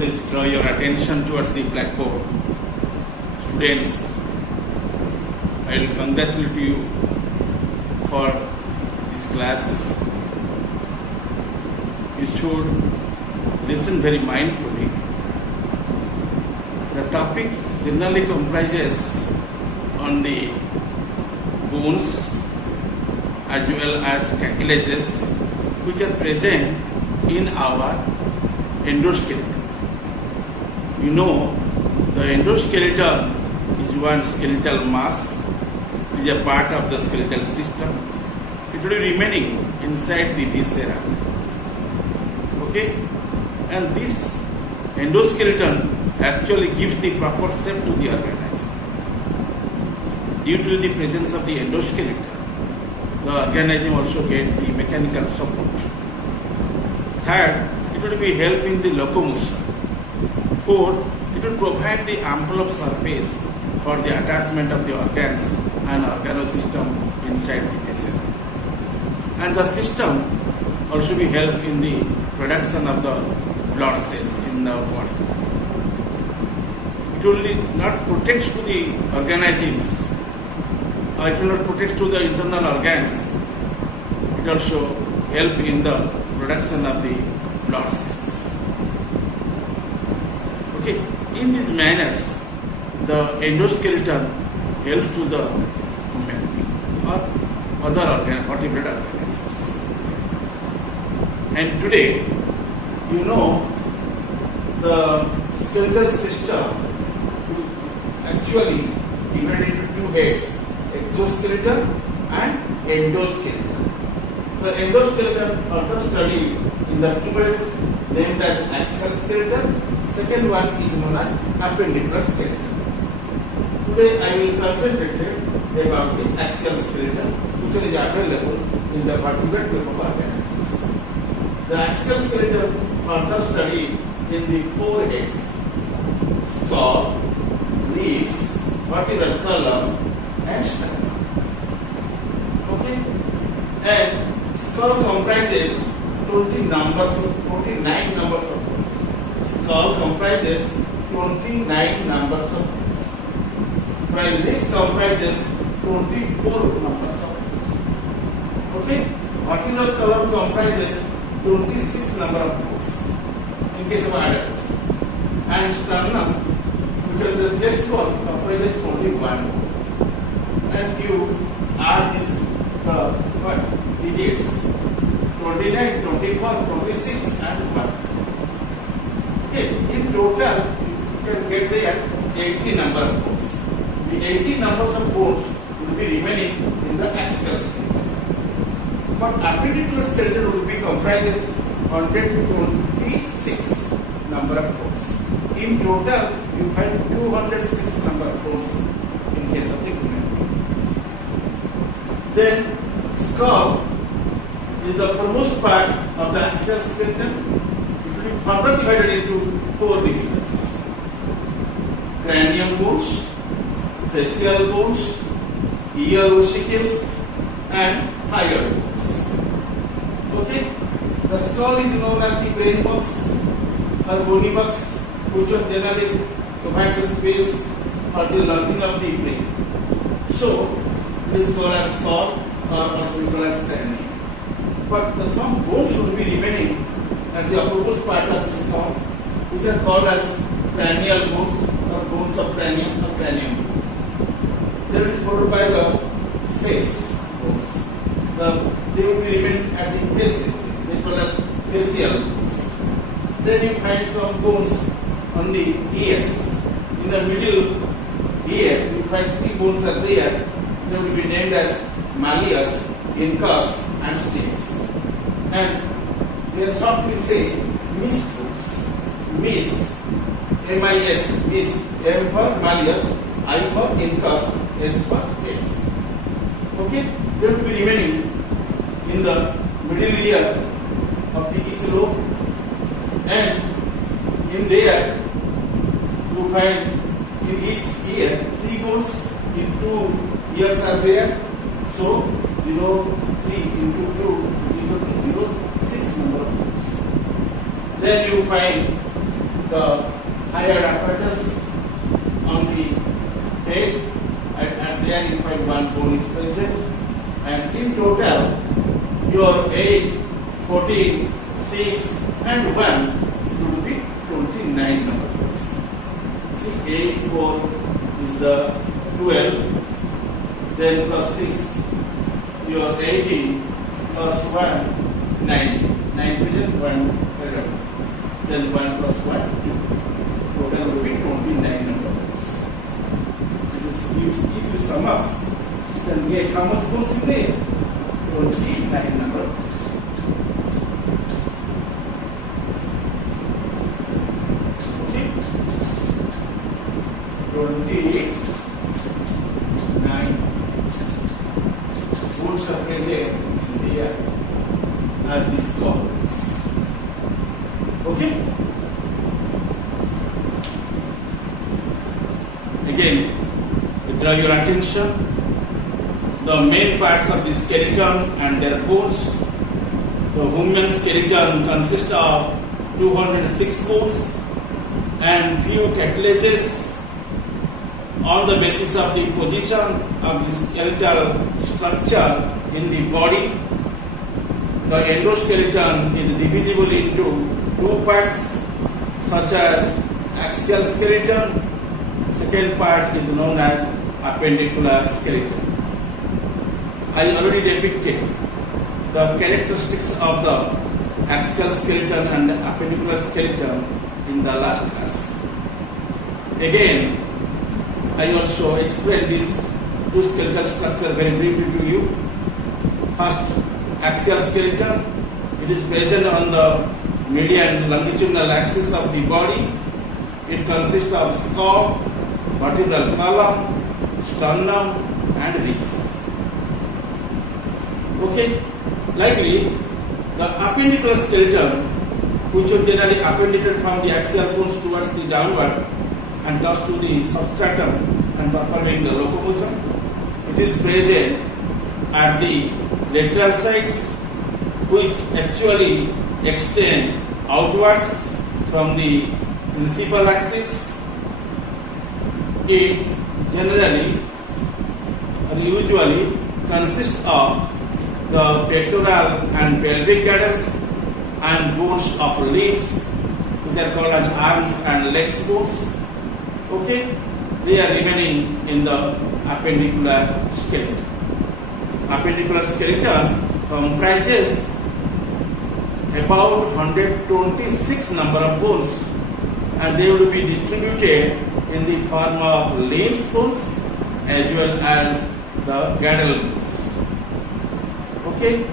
Please draw your attention towards the blackboard. Students, I will congratulate you for this class. You should listen very mindfully. The topic generally comprises on the bones as well as cartilages which are present in our endoskeleton. You know, the endoskeleton is one skeletal mass, it is a part of the skeletal system. It will be remaining inside the viscera. Okay? And this endoskeleton actually gives the proper shape to the organism. Due to the presence of the endoskeleton, the organism also gets the mechanical support. Third, it will be help in the locomotion. Fourth, it will provide the envelope surface for the attachment of the organs and organosystem inside the viscera. And the system also will help in the production of the blood cells in the body. It will not protect to the organisms, or it will not protect to the internal organs. It also help in the production of the blood cells. Okay, in these manners, the endoskeleton helps to the human being or other vertebrate organisms. And today, you know, the skeletal system actually divided into two heads, exoskeleton and endoskeleton. The endoskeleton further studied in the two heads named as axial skeleton. Second one is known as appendicular skeleton. Today I will concentrate about the axial skeleton, which is available in the vertebrate group of organisms. The axial skeleton further studied in the four heads: skull, ribs, vertebral column, and sternum. Okay, and skull comprises 29 numbers of bones. Skull comprises 29 numbers of bones, while ribs comprises 24 numbers of bones. Okay, vertebral column comprises 26 number of bones in case of adult, and sternum, which is the chest bone, comprises only one bone. And you add this digits 29, 24, 26 and 1. Okay, in total you can get there 80 number of bones. The 80 numbers of bones will be remaining in the axial skeleton. But appendicular skeleton will be comprises 126 number of bones. In total, you find 206 number of bones in case of the human being. Then, skull is the foremost part of the axial skeleton. It will be further divided into four divisions: cranium bones, facial bones, ear ossicles, and hyoid bones. Okay, the skull is known as the brain box or bony box, which will generally provide the space for the lodging of the brain. So, it is called as skull or also called as cranium. But some bones should be remaining at the uppermost part of the skull, which are called as cranial bones or bones of cranium or cranium bones. Then it is followed by the face bones. They will be remaining at the face region. They are called as facial bones. Then you find some bones on the ears. In the middle ear, you find three bones are there. They will be named as malleus, incus, and stapes. And they are shortly say Miss bones. Miss, M-I-S, Miss, M for malleus, I for incus, S for stapes. Okay, they will be remaining in the middle ear of the each row, and in there you find in each ear three bones. In two ears are there, so 0, 3 into 2 is equal to 0, 6 number of bones. Then you find the higher apparatus on the head, and there you find one bone is present, and in total your 8, 14, 6 and 1 it will be 29 number of bones. See, 8, 4 is the 12, then plus 6 your 18 plus 1 9. 9 present, 1 then 1 plus 1 2. Total will be 29 number of bones. If you sum up, you can get how much bones in there? 29 number of bones. Okay? 29 bones are present in there as these columns. Okay? Again, draw your attention the main parts of the skeleton and their bones. The human skeleton consists of 206 bones and few cartilages. On the basis of the position of the skeletal structure in the body, the endoskeleton is divisible into two parts, such as axial skeleton. Second part is known as appendicular skeleton. I already depicted the characteristics of the axial skeleton and the appendicular skeleton in the last class. Again, I also explained these two skeletal structures very briefly to you. First, axial skeleton. It is present on the median longitudinal axis of the body. It consists of skull, vertebral column, sternum and ribs. Okay, likely the appendicular skeleton, which is generally appendated from the axial bones towards the downward and thus to the substratum and performing the locomotion. It is present at the lateral sides, which actually extend outwards from the principal axis. It generally or usually consists of the pectoral and pelvic girdles and bones of limbs, which are called as arms and legs bones. Okay, they are remaining in the appendicular skeleton. Appendicular skeleton comprises about 126 number of bones, and they will be distributed in the form of limbs bones as well as the girdle bones. Okay,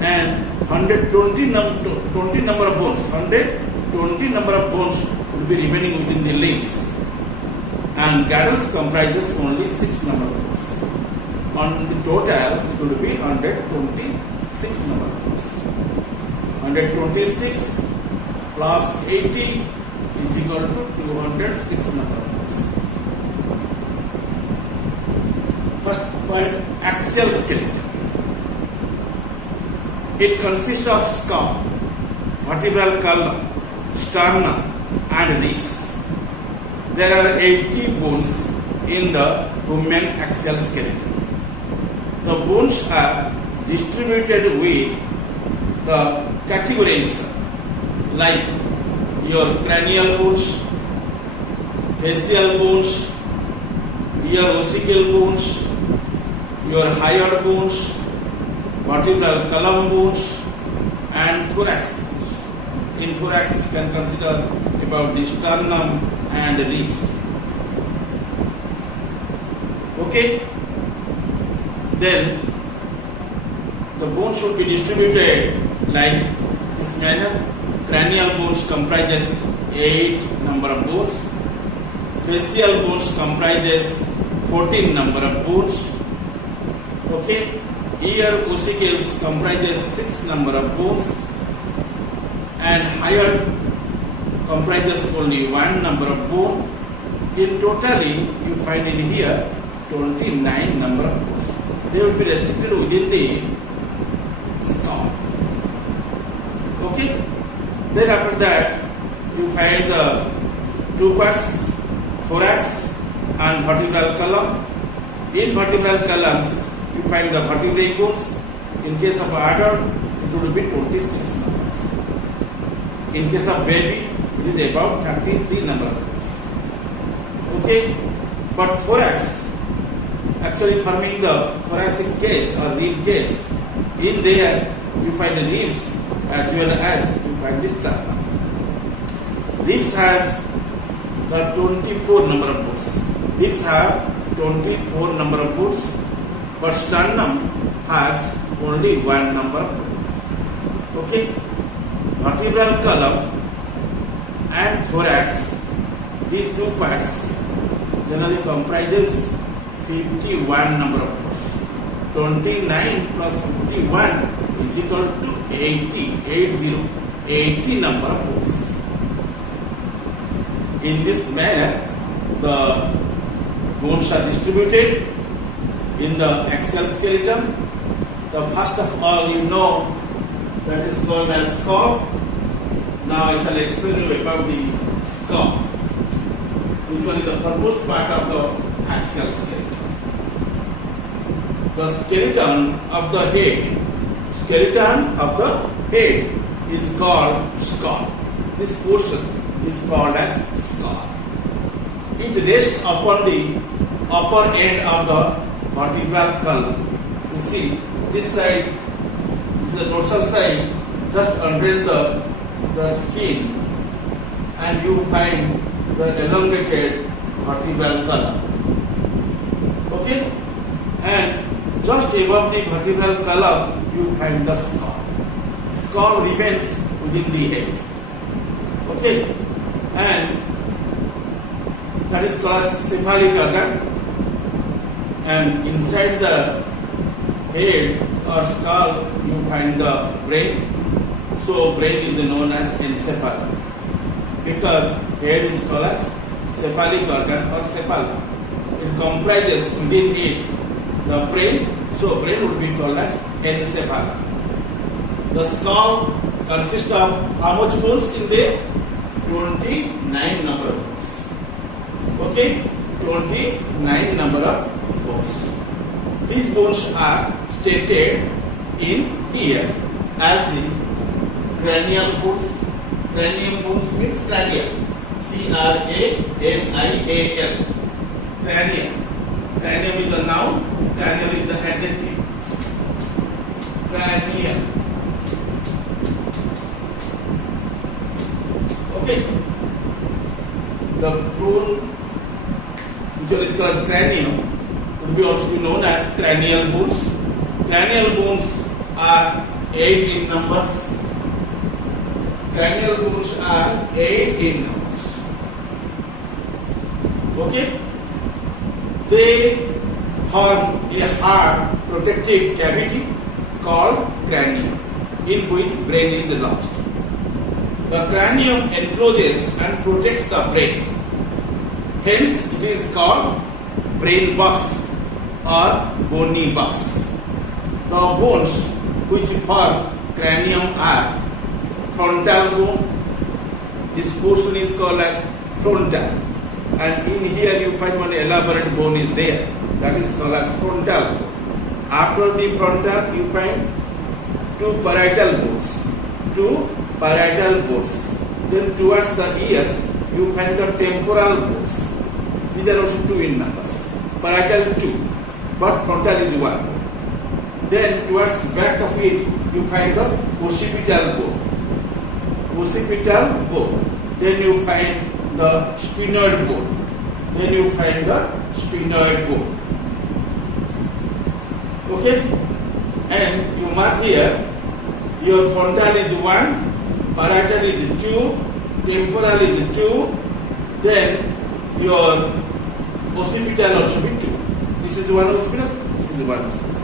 and 120 number of bones, 120 number of bones will be remaining within the limbs, and girdles comprises only 6 number of bones. On the total, it will be 126 number of bones. 126 plus 80 is equal to 206 number of bones. First point, axial skeleton. It consists of skull, vertebral column, sternum and ribs. There are 80 bones in the human axial skeleton. The bones are distributed with the categories like your cranial bones, facial bones, your ossical bones, your hyoid bones, vertebral column bones and thorax bones. In thorax you can consider about the sternum and ribs. Okay, then the bones should be distributed like this manner. Cranial bones comprises 8 number of bones. Facial bones comprises 14 number of bones. Okay, ear ossicles comprises 6 number of bones, and hyoid comprises only 1 number of bone. In totally, you find in here 29 number of bones. They will be restricted within the skull. Okay. Then after that, you find the two parts, thorax and vertebral column. In vertebral columns, you find the vertebrae bones. In case of adult, it would be 26 numbers. In case of baby, it is about 33 number of bones. Okay, but thorax, actually forming the thoracic cage or rib cage, in there you find the ribs as well as you find the sternum. Ribs has the 24 number of bones. Ribs have 24 number of bones, but sternum has only one number. Okay, vertebral column and thorax, these two parts generally comprises 51 number of bones. 29 plus 51 is equal to 80 number of bones. In this manner, the bones are distributed in the axial skeleton. The first of all, you know, that is called as skull. Now I shall explain you about the skull, which one is the foremost part of the axial skeleton. The skeleton of the head is called skull. This portion is called as skull. It rests upon the upper end of the vertebral column. You see, this side is the dorsal side, just under the skin, and you find the elongated vertebral column. Okay, and just above the vertebral column, you find the skull. Skull remains within the head. Okay, and that is called cephalic organ. And inside the head or skull, you find the brain. So brain is known as encephalon, because head is called as cephalic organ or cephalon. It comprises within it the brain, so brain would be called as encephalon. The skull consists of how much bones in there? 29 number of bones. Okay, 29 number of bones. These bones are stated in here as the cranial bones. Cranium bones means cranial. C-R-A-N-I-A-L. Cranium. Cranium is the noun, cranial is the adjective. Cranium. Okay. The bone, which is called cranium, would be also be known as cranial bones. Cranial bones are 8 in numbers. Cranial bones are 8 in numbers. Okay? They form a hard protective cavity called cranium, in which brain is lodged. The cranium encloses and protects the brain. Hence, it is called brain box or bony box. The bones which form cranium are frontal bone. This portion is called as frontal. And in here you find one elaborate bone is there. That is called as frontal bone. After the frontal, you find two parietal bones. Then towards the ears, you find the temporal bones. These are also 2 in numbers. Parietal 2, but frontal is 1. Then towards back of it, you find the occipital bone. Then you find the sphenoid bone. Okay? And you mark here, your frontal is 1, parietal is 2, temporal is 2, then your occipital also be 2. This is one occipital, this is one occipital.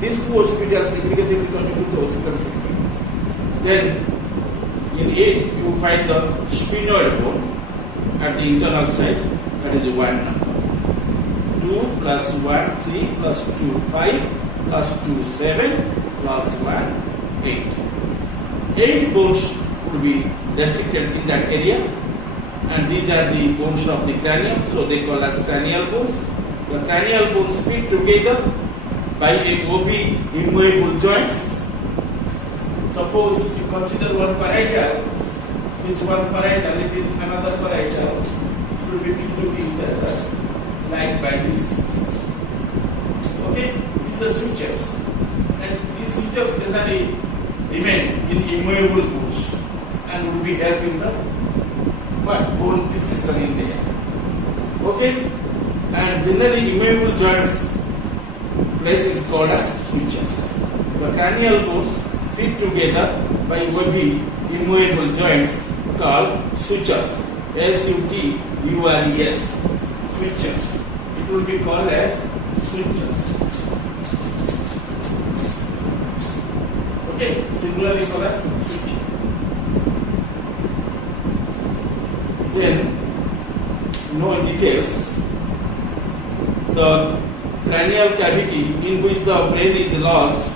These 2 occipitals aggregatively constitute the occipital segment. Then in it you find the sphenoid bone at the internal side, that is 1 number. 2 plus 1, 3 plus 2, 5 plus 2, 7 plus 1, 8. 8 bones would be restricted in that area, and these are the bones of the cranium, so they call as cranial bones. The cranial bones fit together by a OB immovable joints. Suppose you consider one parietal, this one parietal, it is another parietal, it will be fit to each other like by this. Okay, these are sutures, and these sutures generally remain in immovable bones and will be helping the bone fixation in there. Okay, and generally immovable joints place is called as sutures. The cranial bones fit together by OB immovable joints called sutures. S-U-T-U-R-E-S, sutures. It will be called as sutures. Okay, singularly called as suture. Then, no details. The cranial cavity in which the brain is lodged,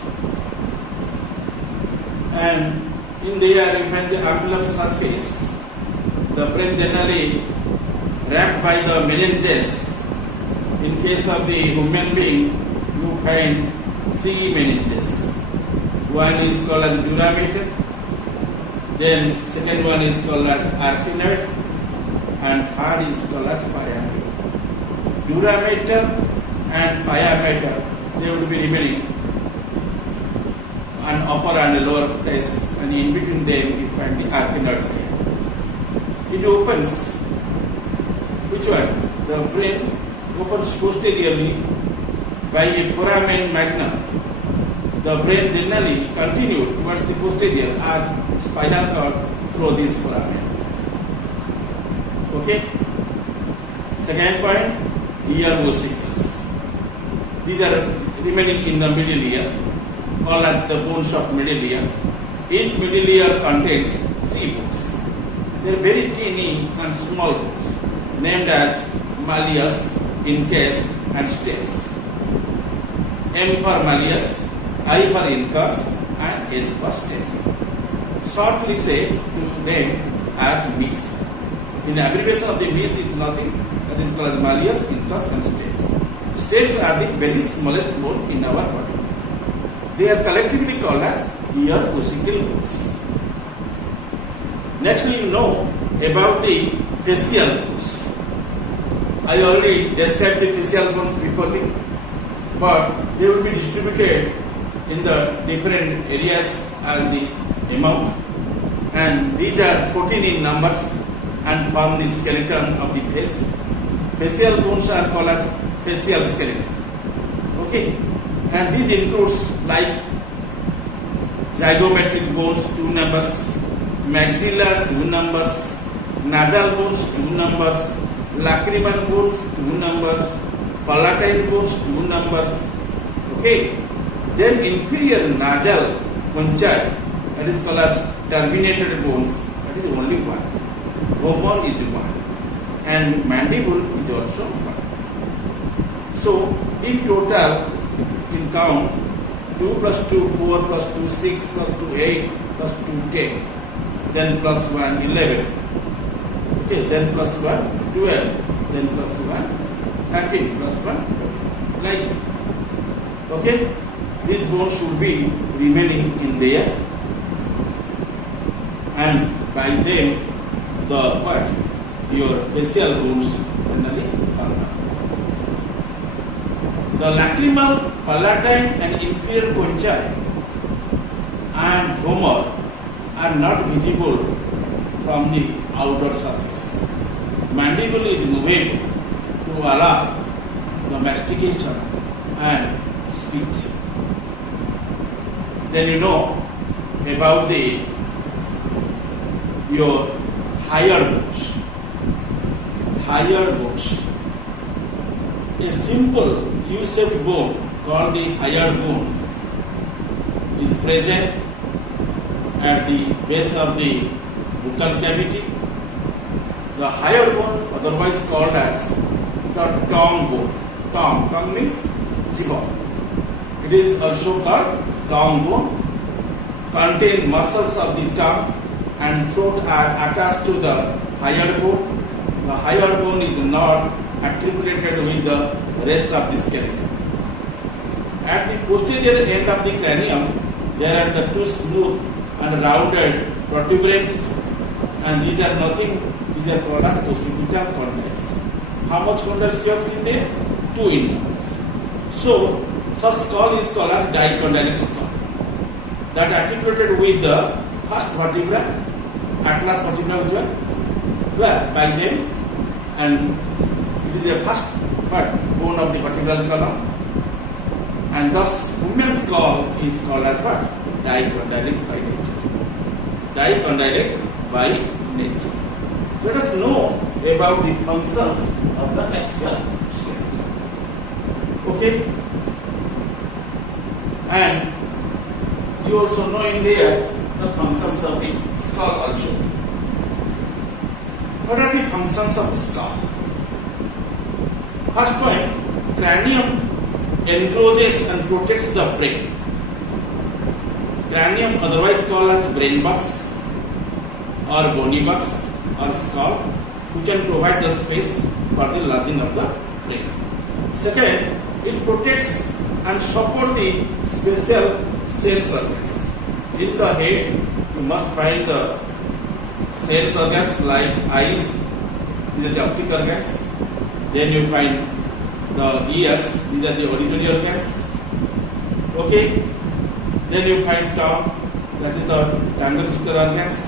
and in there you find the ampular surface. The brain generally wrapped by the meninges. In case of the human being, you find 3 meninges. One is called as dura mater, then second one is called as arachnoid, and third is called as pia mater. Dura mater and pia mater, they will be remaining an upper and a lower place, and in between them you find the arachnoid layer. It opens, which one? The brain opens posteriorly by a foramen magnum. The brain generally continues towards the posterior as spinal cord through this foramen. Okay? Second point, ear vesicles. These are remaining in the middle ear, called as the bones of middle ear. Each middle ear contains 3 bones. They are very teeny and small bones, named as malleus, incus, and stapes. M for malleus, I for incus, and S for stapes. Shortly say to them as MEIS. In abbreviation of the MEIS is nothing, that is called as malleus, incus, and stapes. Stapes are the very smallest bone in our body. They are collectively called as ear vesicle bones. Next we know about the facial bones. I already described the facial bones before, but they will be distributed in the different areas as the amount, and these are 14 in numbers and form the skeleton of the face. Facial bones are called as facial skeleton. Okay, and these includes like zygomatic bones 2 numbers, maxillar 2 numbers, nasal bones 2 numbers, lacrimal bones 2 numbers, palatine bones 2 numbers. Okay, then inferior nasal concha, that is called as terminated bones, that is only 1. Femur is 1, and mandible is also 1. So in total, in count, 2 plus 2 4 plus 2 6 plus 2 8 plus 2 10, then plus 1 11. Okay, then plus 1 12, then plus 1 13, plus 1 13. Like that. Okay, these bones should be remaining in there, and by them your facial bones generally come out. The lacrimal, palatine, and inferior conchae and femur are not visible from the outer surface. Mandible is movable to allow the mastication and speech. Then you know about your higher bones. Higher bones. A simple U-shaped bone called the higher bone is present at the base of the buccal cavity. The higher bone, otherwise called as the tongue bone. Tongue means jibon. It is also called tongue bone. Contain muscles of the tongue and throat are attached to the higher bone. The higher bone is not articulated with the rest of the skeleton. At the posterior end of the cranium, there are the two smooth and rounded vertebrates, and these are nothing. These are called as occipital condyles. How much condyles you have seen there? 2 in numbers. So, such skull is called as dicondylic skull. That articulated with the first vertebra, atlas vertebra, which were by them, and it is the first bone of the vertebral column, and thus woman's skull is called as what? Dicondylic by nature. Dicondylic by nature. Let us know about the functions of the axial skeleton. Okay? And you also know in there the functions of the skull also. What are the functions of the skull? First point, cranium encloses and protects the brain. Cranium, otherwise called as brain box or bony box or skull, who can provide the space for the lodging of the brain. Second, it protects and supports the special sense organs. In the head, you must find the sense organs like eyes, these are the optic organs. Then you find the ears, these are the auditory organs. Okay. Then you find tongue, that is the tangential organs.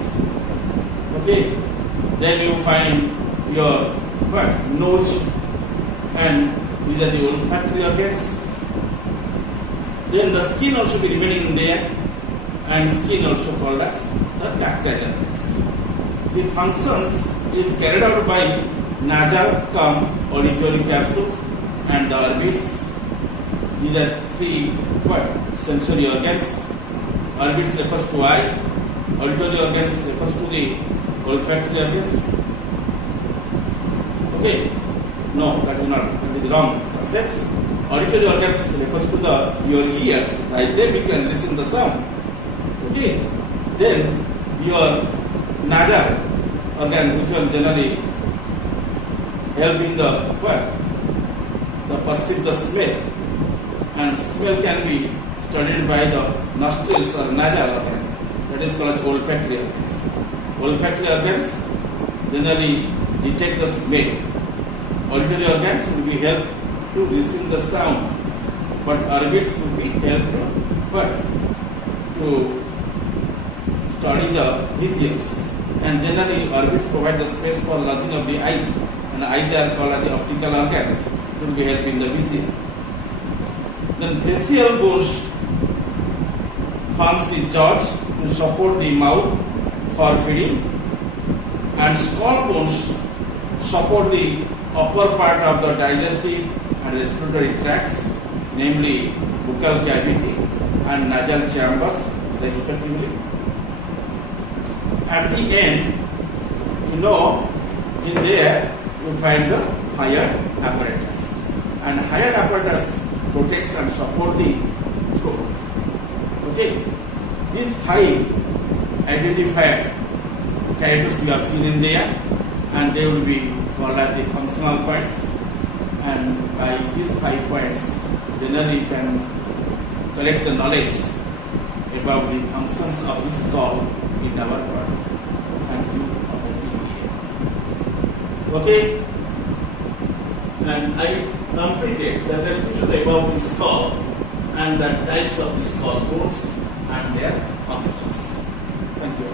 Okay. Then you find your nose, and these are the olfactory organs. Then the skin also be remaining there, and skin also called as the tactile organs. The functions is carried out by nasal cum auditory capsules and the orbits. These are 3 sensory organs. Orbits refers to eye, auditory organs refers to the olfactory organs. Okay? No, that is not. That is wrong concepts. Auditory organs refers to your ears. Right there we can listen the sound. Okay? Then your nasal organ, which will generally help in the perceive the smell, and smell can be studied by the nostrils or nasal organ. That is called as olfactory organs. Olfactory organs generally detect the smell. Auditory organs will be helped to receive the sound, but orbits will be helped to study the visions. And generally, orbits provide the space for lodging of the eyes, and eyes are called as the optical organs to be helped in the vision. Then facial bones forms the jaws to support the mouth for feeding, and skull bones support the upper part of the digestive and respiratory tracts, namely buccal cavity and nasal chambers, respectively. At the end, in there you find the higher apparatus, and higher apparatus protects and support the throat. Okay, these 5 identified characters we have seen in there, and they will be called as the functional points. And by these 5 points, generally you can collect the knowledge about the functions of the skull in our body. Thank you for being here. Okay, and I completed the description about the skull and the types of the skull bones and their functions. Thank you.